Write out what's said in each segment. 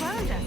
around us.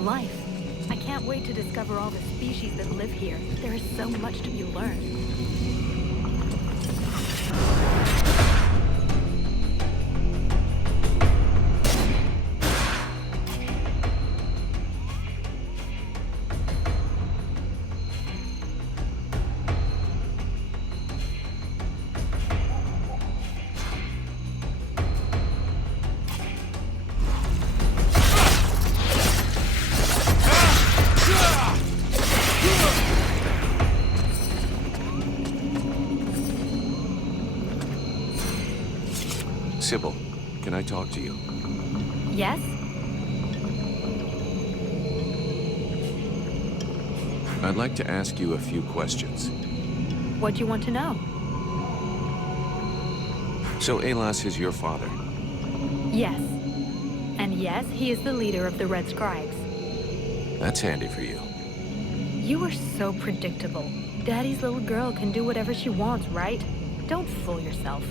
Life. I can't wait to discover all the species that live here. There is so much to be learned. Sybil, can I talk to you? Yes? I'd like to ask you a few questions. What do you want to know? So Alas is your father? Yes. And yes, he is the leader of the Red Scribes. That's handy for you. You are so predictable. Daddy's little girl can do whatever she wants, right? Don't fool yourself.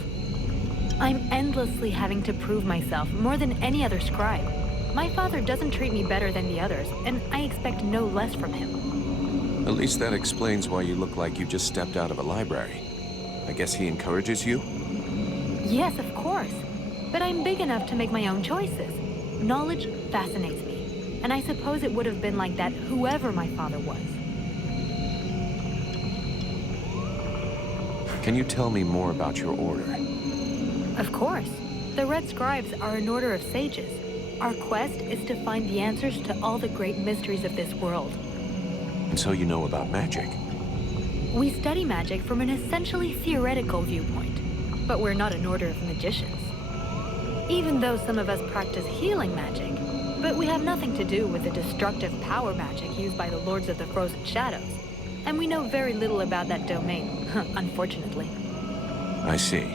I'm endlessly having to prove myself more than any other scribe. My father doesn't treat me better than the others, and I expect no less from him. At least that explains why you look like you just stepped out of a library. I guess he encourages you? Yes, of course. But I'm big enough to make my own choices. Knowledge fascinates me, and I suppose it would have been like that whoever my father was. Can you tell me more about your order? Of course. The Red Scribes are an order of sages. Our quest is to find the answers to all the great mysteries of this world. And so you know about magic? We study magic from an essentially theoretical viewpoint, but we're not an order of magicians. Even though some of us practice healing magic, But we have nothing to do with the destructive power magic used by the Lords of the Frozen Shadows. And we know very little about that domain, unfortunately. I see.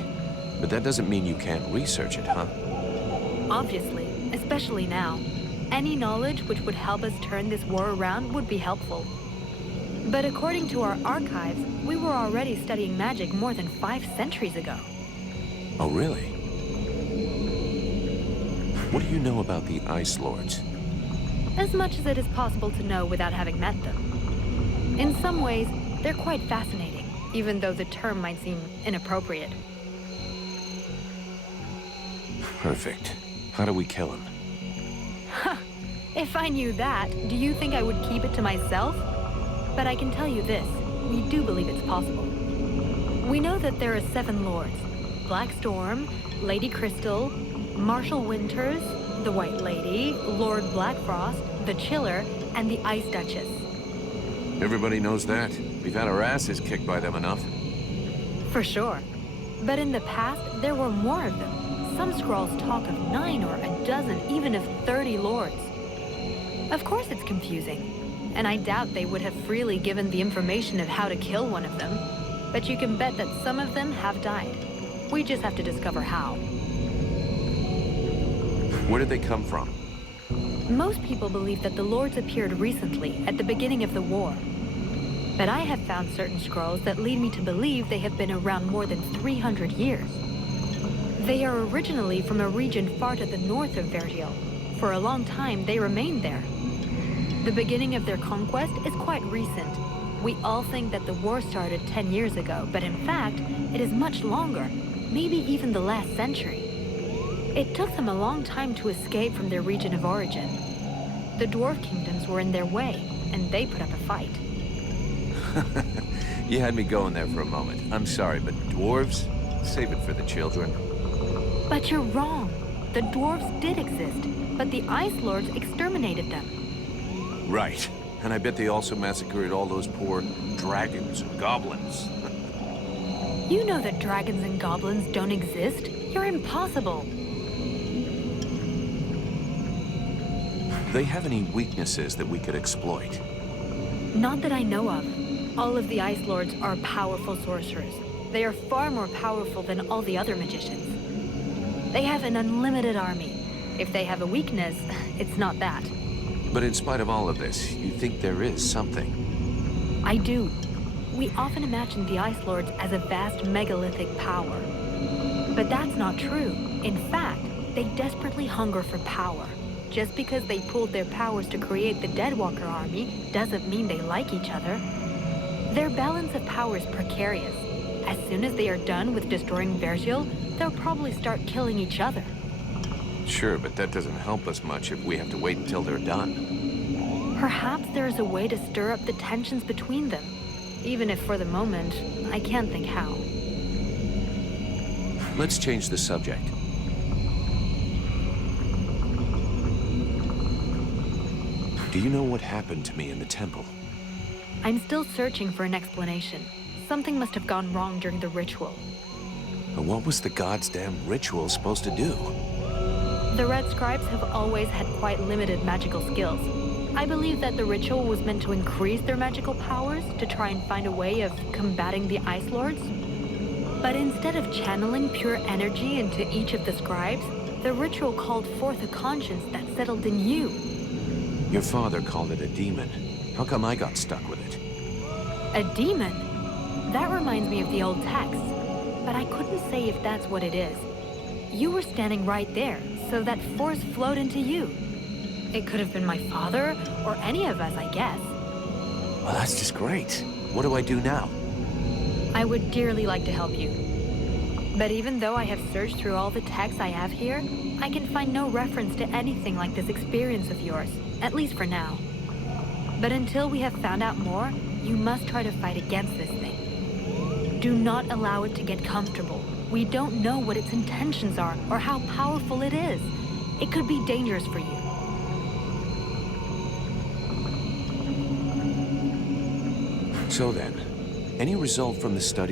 But that doesn't mean you can't research it, huh? Obviously, especially now. Any knowledge which would help us turn this war around would be helpful. But according to our archives, we were already studying magic more than 5 centuries ago. Oh, really? What do you know about the Ice Lords? As much as it is possible to know without having met them. In some ways, they're quite fascinating, even though the term might seem inappropriate. Perfect. How do we kill him? If I knew that, do you think I would keep it to myself? But I can tell you this, we do believe it's possible. We know that there are 7 lords. Black Storm, Lady Crystal, Marshal Winters, the White Lady, Lord Blackfrost, the Chiller, and the Ice Duchess. Everybody knows that. We've had our asses kicked by them enough. For sure. But in the past, there were more of them. Some scrolls talk of 9 or a dozen, even of 30 lords. Of course it's confusing, and I doubt they would have freely given the information of how to kill one of them. But you can bet that some of them have died. We just have to discover how. Where did they come from? Most people believe that the lords appeared recently, at the beginning of the war. But I have found certain scrolls that lead me to believe they have been around more than 300 years. They are originally from a region far to the north of Vergil. For a long time, they remained there. The beginning of their conquest is quite recent. We all think that the war started 10 years ago, but in fact, it is much longer, maybe even the last century. It took them a long time to escape from their region of origin. The dwarf kingdoms were in their way, and they put up a fight. You had me going there for a moment. I'm sorry, but dwarves? Save it for the children. But you're wrong. The dwarves did exist, but the Ice Lords exterminated them. Right. And I bet they also massacred all those poor dragons and goblins. You know that dragons and goblins don't exist. You're impossible. Do they have any weaknesses that we could exploit? Not that I know of. All of the Ice Lords are powerful sorcerers. They are far more powerful than all the other magicians. They have an unlimited army. If they have a weakness, it's not that. But in spite of all of this, you think there is something? I do. We often imagine the Ice Lords as a vast megalithic power. But that's not true. In fact, they desperately hunger for power. Just because they pooled their powers to create the Deadwalker army doesn't mean they like each other. Their balance of power is precarious. As soon as they are done with destroying Vergil, they'll probably start killing each other. Sure, but that doesn't help us much if we have to wait until they're done. Perhaps there is a way to stir up the tensions between them. Even if for the moment, I can't think how. Let's change the subject. Do you know what happened to me in the temple? I'm still searching for an explanation. Something must have gone wrong during the ritual. But what was the god's damn ritual supposed to do? The Red Scribes have always had quite limited magical skills. I believe that the ritual was meant to increase their magical powers to try and find a way of combating the Ice Lords. But instead of channeling pure energy into each of the scribes, the ritual called forth a conscience that settled in you. Your father called it a demon. How come I got stuck with it? A demon? That reminds me of the old texts, but I couldn't say if that's what it is. You were standing right there, so that force flowed into you. It could have been my father, or any of us, I guess. Well, that's just great. What do I do now? I would dearly like to help you. But even though I have searched through all the texts I have here, I can find no reference to anything like this experience of yours, at least for now. But until we have found out more, you must try to fight against this thing. Do not allow it to get comfortable. We don't know what its intentions are or how powerful it is. It could be dangerous for you. So then, any result from the study